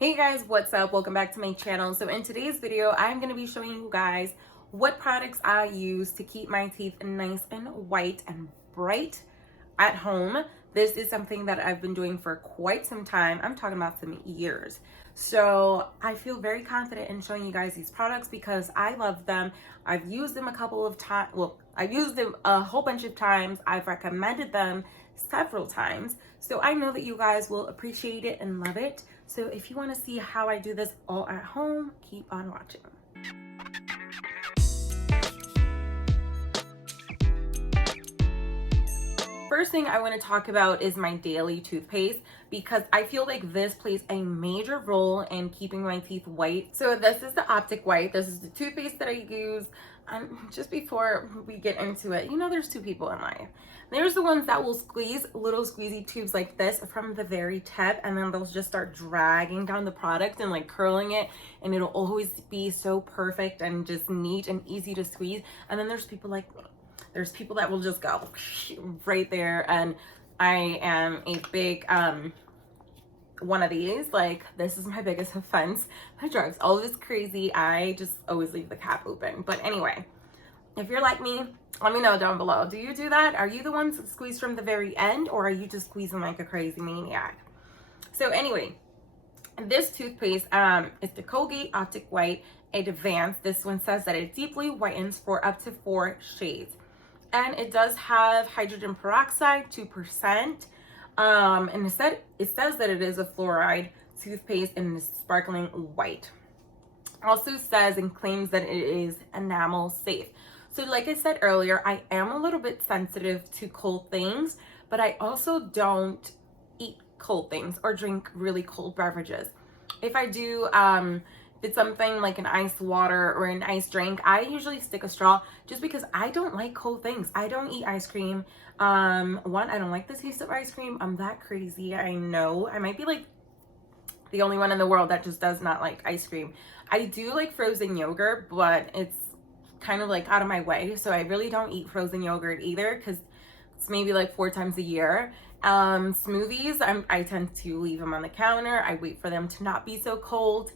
Hey guys, what's up? Welcome back to my channel. So in today's video, I'm going to be showing you guys what products I use to keep my teeth nice and white and bright at home. This is something that I've been doing for quite some time. I'm talking about some years. So I feel very confident in showing you guys these products because I love them. I've used them a couple of times. Well, I've used them a whole bunch of times. I've recommended them several times. So I know that you guys will appreciate it and love it. So if you want to see how I do this all at home, keep on watching. First thing I want to talk about is my daily toothpaste because I feel like this plays a major role in keeping my teeth white. So this is the Optic White. This is the toothpaste that I use. Just before we get into it, you know, there's two people in life. There's the ones that will squeeze little squeezy tubes like this from the very tip, and then they'll just start dragging down the product and like curling it, and it'll always be so perfect and just neat and easy to squeeze. And then there's people like me. There's people that will just go right there, and I am a big one of these. Like, this is my biggest offense. That drives all of this crazy. I just always leave the cap open. But anyway, if you're like me, let me know down below. Do you do that? Are you the ones that squeeze from the very end, or are you just squeezing like a crazy maniac? So anyway, this toothpaste is the Colgate Optic White Advanced. This one says that it deeply whitens for up to 4 shades. And it does have hydrogen peroxide, 2%. And it says that it is a fluoride toothpaste and is sparkling white. Also says and claims that it is enamel safe. So like I said earlier, I am a little bit sensitive to cold things, but I also don't eat cold things or drink really cold beverages. If I do, if it's something like an iced water or an iced drink, I usually stick a straw just because I don't like cold things. I don't eat ice cream. One, I don't like the taste of ice cream. I'm that crazy. I know I might be like the only one in the world that just does not like ice cream. I do like frozen yogurt, but it's kind of like out of my way. So I really don't eat frozen yogurt either because it's maybe like 4 times a year. Smoothies, I tend to leave them on the counter. I wait for them to not be so cold.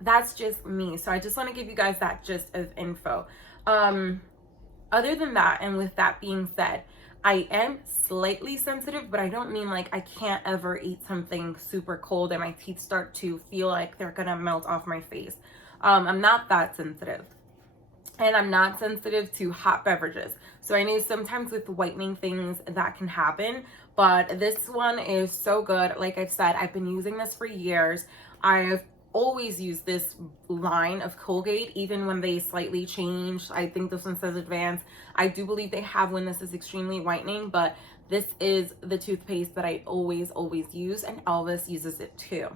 That's just me. So I just want to give you guys that gist of info. Other than that, and with that being said, I am slightly sensitive, but I don't mean like I can't ever eat something super cold and my teeth start to feel like they're gonna melt off my face. I'm not that sensitive. And I'm not sensitive to hot beverages. So I know sometimes with whitening things that can happen, but this one is so good. Like I've said, I've been using this for years. I've always used this line of Colgate, even when they slightly changed. I think this one says advanced. I do believe they have one. This is extremely whitening, but this is the toothpaste that I always use, and Elvis uses it too.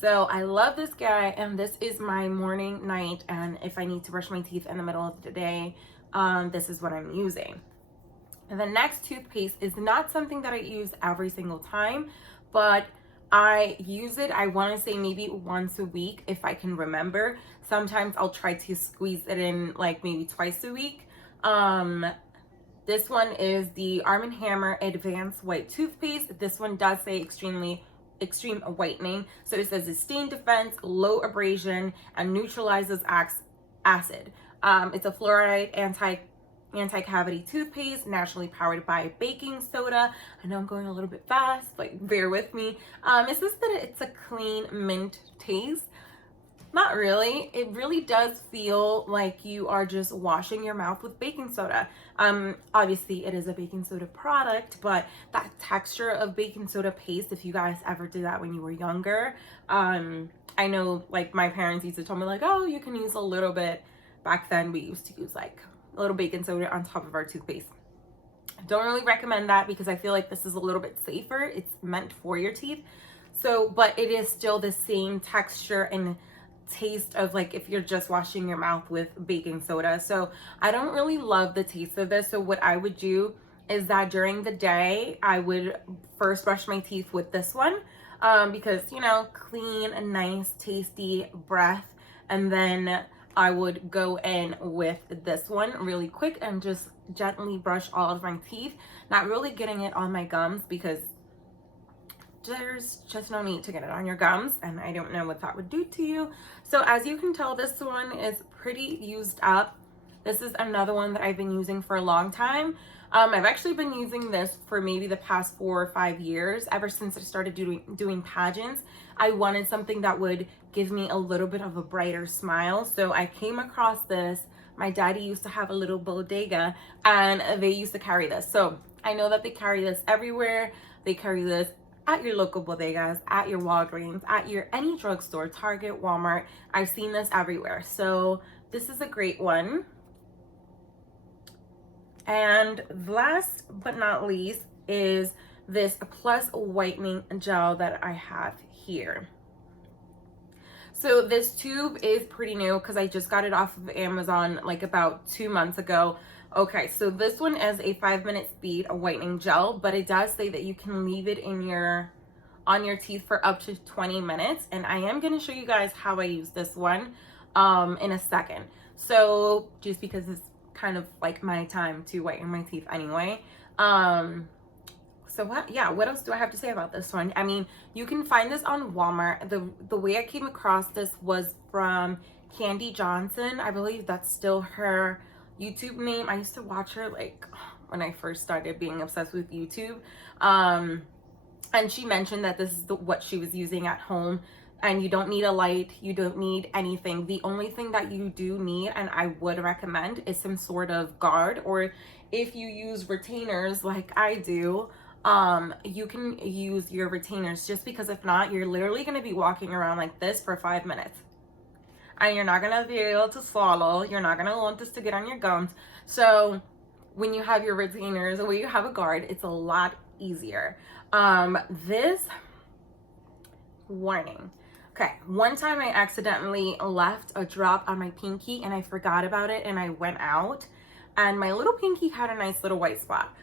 So I love this guy, and this is my morning, night, and if I need to brush my teeth in the middle of the day, this is what I'm using. And the next toothpaste is not something that I use every single time, but I use it, I want to say maybe once a week if I can remember. Sometimes I'll try to squeeze it in like maybe twice a week. This one is the Arm & Hammer Advanced White Toothpaste. This one does say extreme whitening. So it says it's stain defense, low abrasion, and neutralizes acid. It's a fluoride anti-cavity toothpaste, naturally powered by baking soda. I know I'm going a little bit fast, but bear with me. It says that it's a clean mint taste. Not really. It really does feel like you are just washing your mouth with baking soda. Obviously it is a baking soda product, but that texture of baking soda paste, if you guys ever did that when you were younger, I know like my parents used to tell me like, oh, you can use a little bit. Back then we used to use like a little baking soda on top of our toothpaste. I don't really recommend that because I feel like this is a little bit safer. It's meant for your teeth. So, but it is still the same texture and taste of like if you're just washing your mouth with baking soda. So I don't really love the taste of this. So what I would do is that during the day, I would first brush my teeth with this one because, you know, clean and nice, tasty breath. And then I would go in with this one really quick and just gently brush all of my teeth, not really getting it on my gums because there's just no need to get it on your gums, and I don't know what that would do to you. So as you can tell, this one is pretty used up. This is another one that I've been using for a long time. I've actually been using this for maybe the past 4 or 5 years. Ever since I started doing pageants, I wanted something that would give me a little bit of a brighter smile. So I came across this. My daddy used to have a little bodega, and they used to carry this. So I know that they carry this everywhere. They carry this at your local bodegas, at your Walgreens, at your any drugstore, Target, Walmart. I've seen this everywhere. So this is a great one. And last but not least is this Plus Whitening Gel that I have here. So this tube is pretty new because I just got it off of Amazon like about 2 months ago. Okay, so this one is a 5-minute speed, a whitening gel, but it does say that you can leave it on your teeth for up to 20 minutes. And I am going to show you guys how I use this one in a second. So just because it's kind of like my time to whiten my teeth anyway. So what else do I have to say about this one? I mean, you can find this on Walmart. The way I came across this was from Candy Johnson. I believe that's still her YouTube name. I used to watch her like when I first started being obsessed with YouTube. And she mentioned that this is what she was using at home. And you don't need a light, you don't need anything. The only thing that you do need, and I would recommend, is some sort of guard, or if you use retainers like I do, you can use your retainers, just because if not, you're literally gonna be walking around like this for 5 minutes. And you're not gonna be able to swallow, you're not gonna want this to get on your gums. So when you have your retainers, or when you have a guard, it's a lot easier. This warning. Okay, one time I accidentally left a drop on my pinky and I forgot about it, and I went out and my little pinky had a nice little white spot.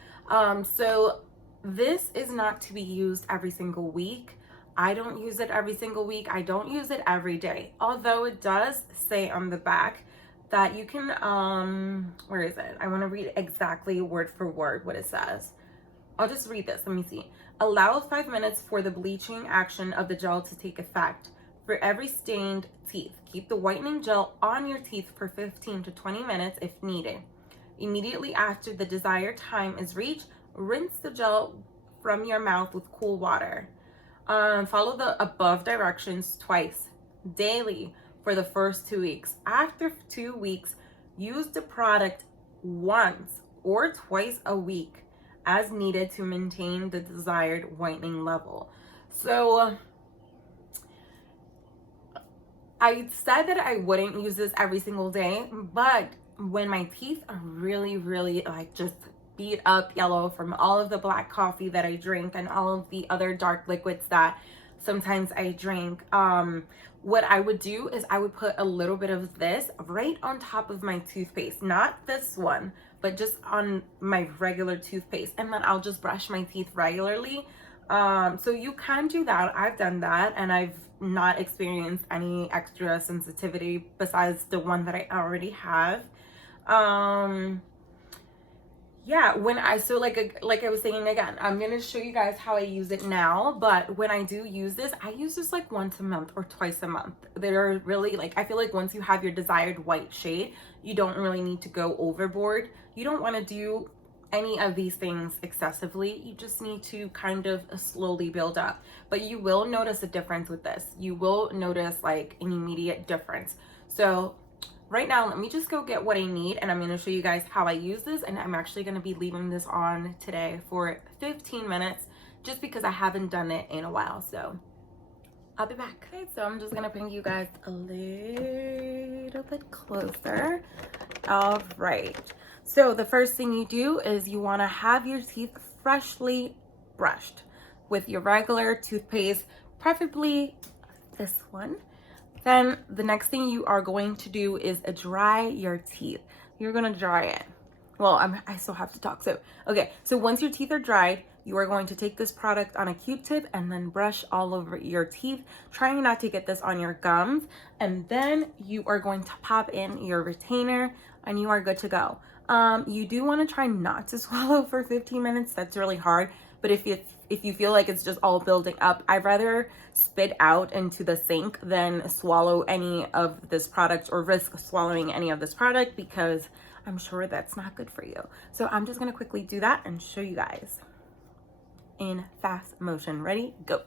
So this is not to be used every single week. I don't use it every single week. I don't use it every day. Although it does say on the back that you can, where is it? I want to read exactly word for word what it says. I'll just read this. Let me see. Allow 5 minutes for the bleaching action of the gel to take effect. For every stained teeth, keep the whitening gel on your teeth for 15 to 20 minutes if needed. Immediately after the desired time is reached, rinse the gel from your mouth with cool water. Follow the above directions twice daily for the first 2 weeks. After 2 weeks, use the product once or twice a week as needed to maintain the desired whitening level. So I said that I wouldn't use this every single day, but when my teeth are really, really like just beat up yellow from all of the black coffee that I drink and all of the other dark liquids that sometimes I drink, what I would do is I would put a little bit of this right on top of my toothpaste, not this one, but just on my regular toothpaste, and then I'll just brush my teeth regularly. So you can do that. I've done that, and I've not experienced any extra sensitivity besides the one that I already have. Yeah, like I was saying again, I'm gonna show you guys how I use it now, but when I do use this, I use this like once a month or twice a month. They're really like, I feel like once you have your desired white shade, you don't really need to go overboard. You don't want to do any of these things excessively. You just need to kind of slowly build up, but you will notice a difference with this. You will notice like an immediate difference. So right now, let me just go get what I need, and I'm going to show you guys how I use this. And I'm actually going to be leaving this on today for 15 minutes just because I haven't done it in a while. So I'll be back. Okay, so I'm just going to bring you guys a little bit closer. All right. So the first thing you do is you want to have your teeth freshly brushed with your regular toothpaste, preferably this one. Then the next thing you are going to do is dry your teeth. You're going to dry it. Well, I still have to talk. So, okay. So once your teeth are dried, you are going to take this product on a Q-tip and then brush all over your teeth, trying not to get this on your gums. And then you are going to pop in your retainer and you are good to go. You do want to try not to swallow for 15 minutes. That's really hard. But if if you feel like it's just all building up, I'd rather spit out into the sink than swallow any of this product or risk swallowing any of this product, because I'm sure that's not good for you. So I'm just gonna quickly do that and show you guys in fast motion. Ready? Go.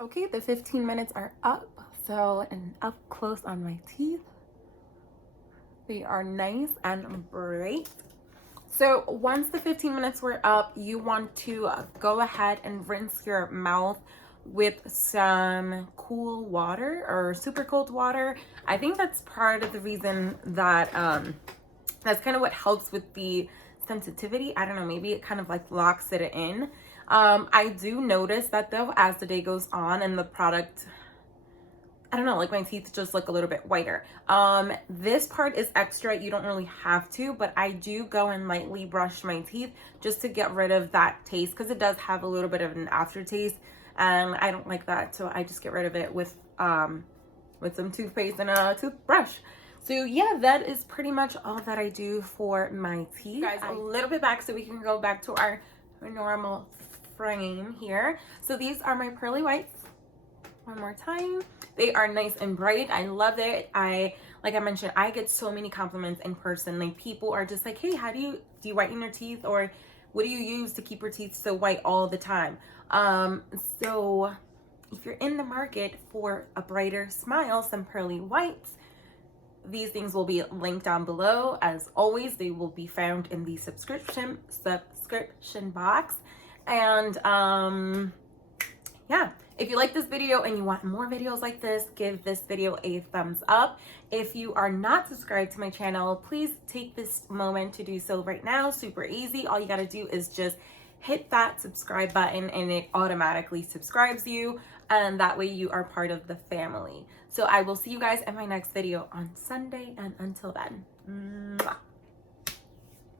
Okay, the 15 minutes are up. So, and up close on my teeth. They are nice and bright. So once the 15 minutes were up, you want to go ahead and rinse your mouth with some cool water or super cold water. I think that's part of the reason that that's kind of what helps with the sensitivity. I don't know, maybe it kind of like locks it in. I do notice that though, as the day goes on and the product, I don't know, like my teeth just look a little bit whiter. This part is extra. You don't really have to, but I do go and lightly brush my teeth just to get rid of that taste, because it does have a little bit of an aftertaste and I don't like that. So I just get rid of it with some toothpaste and a toothbrush. So yeah, that is pretty much all that I do for my teeth. Guys, a little bit back so we can go back to our normal frame here. So these are my pearly whites. One more time. They are nice and bright. I love it. Like I mentioned, I get so many compliments in person. Like people are just like, hey, how do you whiten your teeth, or what do you use to keep your teeth so white all the time? So if you're in the market for a brighter smile, some pearly whites, these things will be linked down below. As always, they will be found in the subscription box. And yeah, if you like this video and you want more videos like this, give this video a thumbs up. If you are not subscribed to my channel, please take this moment to do so right now. Super easy. All you got to do is just hit that subscribe button and it automatically subscribes you, and that way you are part of the family. So I will see you guys in my next video on Sunday, and until then, mwah.